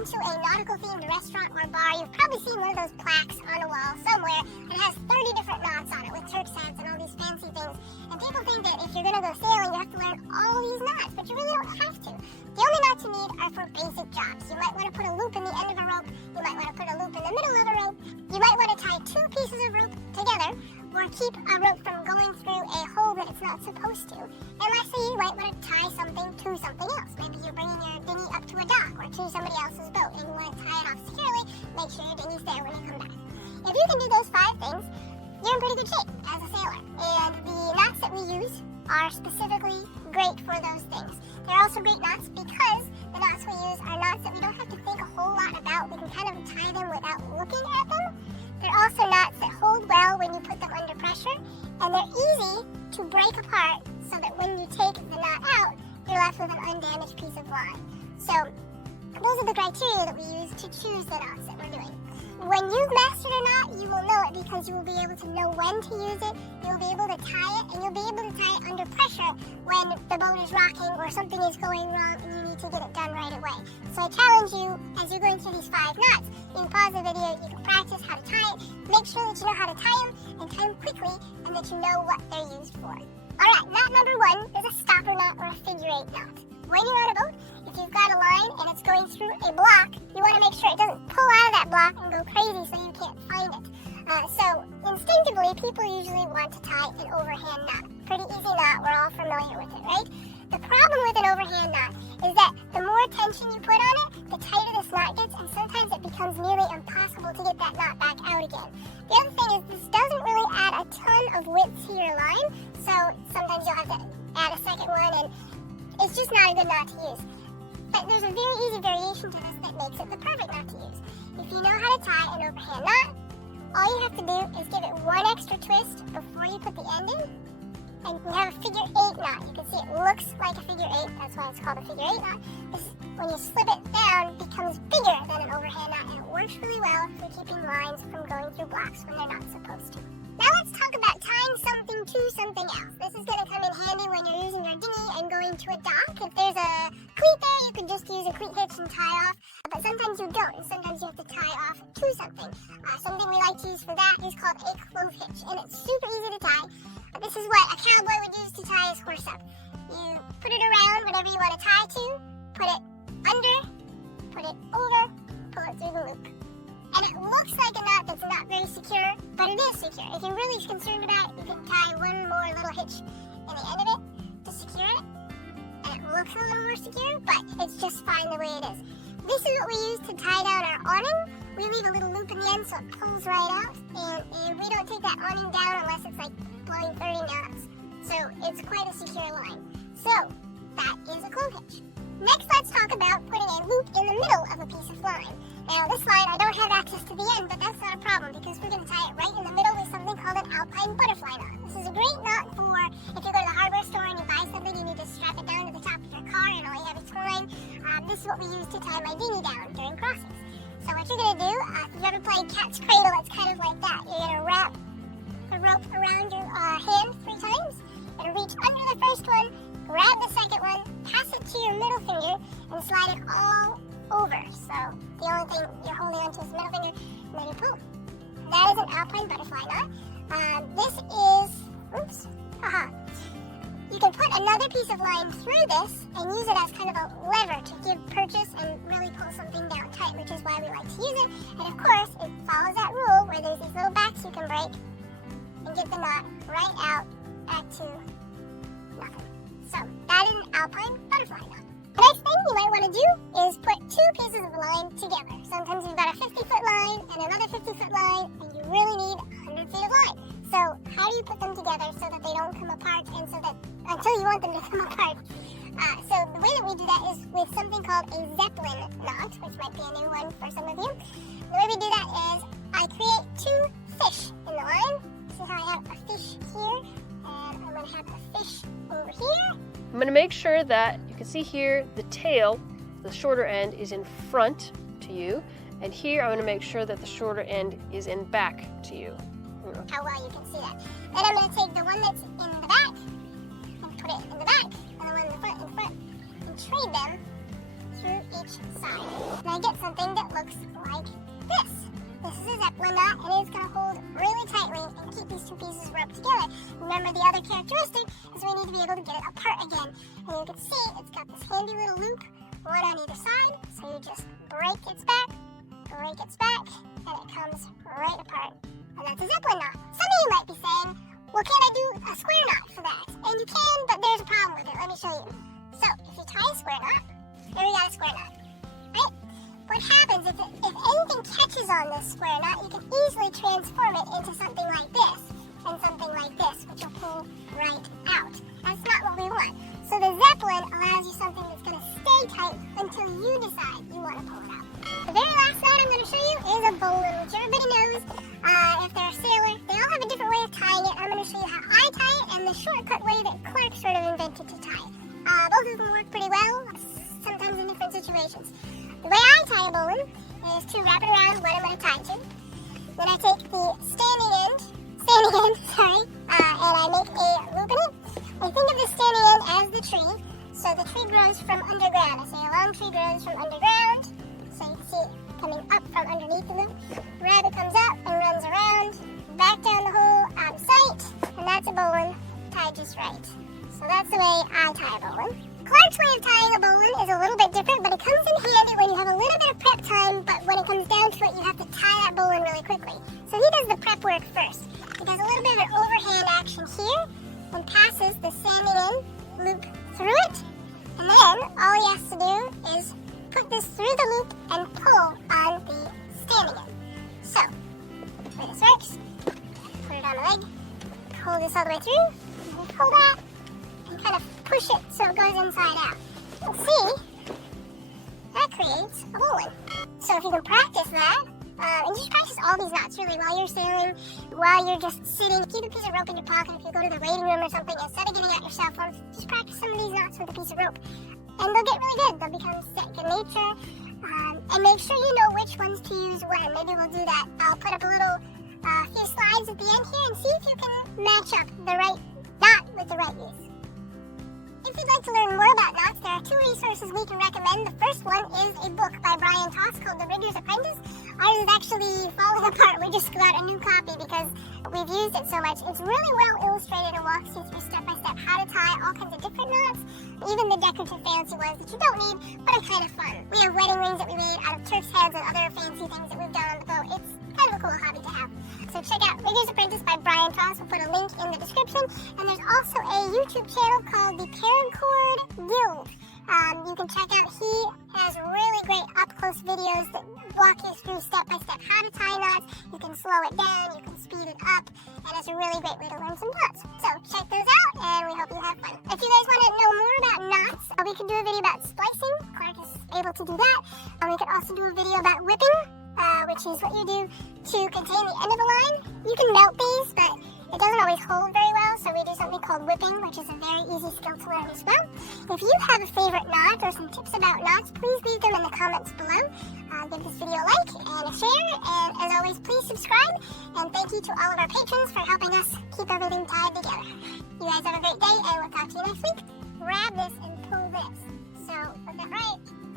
been to a nautical-themed restaurant or bar, you've probably seen one of those plaques on a wall somewhere, and it has 30 different knots on it with Turk sets and all these fancy things. And people think that if you're going to go sailing, you have to learn all these knots, but you really don't have to. The only knots you need are for basic jobs. You might want to put a loop in the end of a rope. You might want to put a loop in the middle of a rope. You might want to tie two pieces of rope together, or keep a rope from going through a hole that it's not supposed to. And lastly, you might want to tie something to something else. Maybe you're bringing your dinghy up to a dock or to somebody else's boat, and you want to tie it off securely. Make sure your dinghy's there when you come back. If you can do those 5 things, you're in pretty good shape as a sailor. And the knots that we use are specifically great for those things. They're also great knots because the knots we use are knots that we don't have to think a whole lot about. We can kind of tie them without looking at them. They're also knots that hold well when you put them under pressure, and they're easy to break apart so that when you take the knot out, you're left with an undamaged piece of line. So those are the criteria that we use to choose the knots that we're doing. When you've mastered a knot, you will know it because you will be able to know when to use it, you'll be able to tie it, and you'll be able to tie it under pressure when the boat is rocking or something is going wrong and you need to get it done right away. So I challenge you, as you're going through these 5 knots, you can pause the video, you can practice how to tie it, make sure that you know how to tie them and tie them quickly and that you know what they're used for. Alright, knot number 1 is a stopper knot or a figure 8 knot. When you're on a boat, if you've got a line and it's going through a block, you want to make sure it doesn't pull out of that block and go crazy so you can't find it. So instinctively, people usually want to tie an overhand knot. Pretty easy knot, we're all familiar with it, right? The problem with an overhand knot is that the more tension you put on it, the tighter this knot gets, and sometimes it becomes nearly impossible to get that knot back out again. The other thing is this doesn't really add a ton of width to your line, so sometimes you'll have to add a second one, and it's just not a good knot to use. But there's a very easy variation to this that makes it the perfect knot to use. If you know how to tie an overhand knot, all you have to do is give it one extra twist before you put the end in, and you have a figure 8 knot. You can see it looks like a figure 8, that's why it's called a figure 8 knot. When you slip it down, it becomes bigger than an overhand knot, and it works really well for keeping lines from going through blocks when they're not supposed to. Now let's talk about tying something to something else. This is going to come in handy when you're using your dinghy and going to a dock. If there's a cleat there, you can just use a cleat hitch and tie off. But sometimes you don't, and sometimes you have to tie off to something. Something we like to use for that is called a clove hitch, and it's super easy to tie. This is what a cowboy would use to tie his horse up. You put it around whatever you want to tie to, put it under, put it over, pull it through the loop. And it looks like a knot that's not very secure, but it is secure. If you're really concerned about it, you can tie one more little hitch in the end of it to secure it. And it looks a little more secure, but it's just fine the way it is. This is what we use to tie down our awning. We leave a little loop in the end so it pulls right out, and we don't take that awning down unless it's like blowing 30 knots. So it's quite a secure line. So that is a clove hitch. Next, let's talk about putting a loop in the middle of a piece of line. Now, this line, I don't have access to the end, but that's not a problem because we're going to tie it right in the middle with something called an alpine butterfly knot. This is a great knot for if you go to the hardware store and you buy something, you need to strap it down to the top of your car and all you have is twine. This is what we use to tie my dinghy down during crossings. So what you're going to do, if you've ever played cat's cradle, it's kind of like that. You're going to wrap the rope around your hand 3 times and reach under the first one, grab the second one, pass it to your middle finger, and slide it all over. So the only thing you're holding onto is the middle finger, and then you pull. That is an alpine butterfly knot. This is, you can put another piece of line through this and use it as kind of a lever to give purchase and really pull something down tight, which is why we like to use it. And of course, it follows that rule where there's these little backs you can break and get the knot right out back to nothing. So that is an alpine butterfly knot. The next thing you might want to do is put 2 pieces of line together. Sometimes you've got a 50-foot line and another 50-foot line, and you really need 100 feet of line. So how do you put them together so that they don't come apart and so that until you want them to come apart? So the way that we do that is with something called a Zeppelin knot, which might be a new one for some of you. The way we do that is I create 2 fish in the line. See how I have a fish here, and I'm going to have a fish over here. I'm going to make sure that you can see here the tail, the shorter end, is in front to you, and here I'm going to make sure that the shorter end is in back to you. How well you can see that. Then I'm going to take the one that's in the back and put it in the back, and the one in the front, and trade them through each side. And I get some something that looks like this. This is a Zeppelin knot, and it's going to hold really tightly and keep these two pieces roped together. Remember, the other characteristic is we need to be able to get it apart again. And you can see it's got this handy little loop, one on either side. So you just break its back, and it comes right apart. And that's a Zeppelin knot. Some of you might be saying, well, can't I do a square knot for that? And you can, but there's a problem with it. Let me show you. So if you tie a square knot, there we got a square knot, right? What happens if anything catches on this square knot, you can easily transform it into something like this and something like this, which will pull right out. That's not what we want. So the Zeppelin allows you something that's going to stay tight until you decide you want to pull it out. The very last knot I'm going to show you is a bowline, which everybody knows. If they're a sailor, they all have a different way of tying it. I'm going to show you how I tie it and the shortcut way that Clark sort of invented to tie it. Both of them work pretty well, sometimes in different situations. The way I tie a bowline is to wrap it around what I'm going to tie to. Then I take the standing end, and I make a loop in it. I think of the standing end as the tree. So the tree grows from underground. I say a long tree grows from underground. So you can see it coming up from underneath the loop. The rabbit comes up and runs around, back down the hole, out of sight, and that's a bowline tied just right. So that's the way I tie a bowline. Clark's way of tying a bowline is a little bit different, but it comes in handy when you have a little bit of prep time, but when it comes down to it, you have to tie that bowline really quickly. So he does the prep work first. He does a little bit of an overhand action here and passes the standing in loop through it, and then all he has to do is put this through the loop and pull on the standing in. So, the way this works, put it on the leg, pull this all the way through, and pull that, and kind of push it so it goes inside out. You'll see, that creates a bowline. So if you can practice that, and just practice all these knots really while you're sailing, while you're just sitting, keep a piece of rope in your pocket. If you go to the waiting room or something, instead of getting out your cell phone, just practice some of these knots with a piece of rope. And they'll get really good. They'll become second nature. And make sure you know which ones to use when. Maybe we'll do that. I'll put up a little few slides at the end here and see if you can match up the right knot with the right use. If you'd like to learn more about knots, there are two resources we can recommend. The first one is a book by Brian Toss called The Rigger's Apprentice. Ours is actually falling apart. We just got a new copy because we've used it so much. It's really well illustrated and walks you through step by step how to tie all kinds of different knots, even the decorative fancy ones that you don't need, but are kind of fun. We have wedding rings that we made out of turk's heads and other fancy things that we've done on the boat. It's kind of a cool hobby to have. So check out Rigger's Apprentice by Brian Toss. We'll put a link in the description. And there's also a YouTube channel called the Paracord Guild. You can check out, he has really great up-close videos that walk you through step-by-step how to tie knots. You can slow it down, you can speed it up, and it's a really great way to learn some knots. So check those out, and we hope you have fun. If you guys want to know more about knots, we can do a video about splicing. Clark is able to do that. We could also do a video about whipping, which is what you do to contain the end of a line. You can melt these, but it doesn't always hold very well, so we do something called whipping, which is a very easy skill to learn as well. If you have a favorite knot or some tips about knots, please leave them in the comments below. Give this video a like and a share, and as always, please subscribe. And thank you to all of our patrons for helping us keep everything tied together. You guys have a great day, and we'll talk to you next week. Grab this and pull this. So, put that right.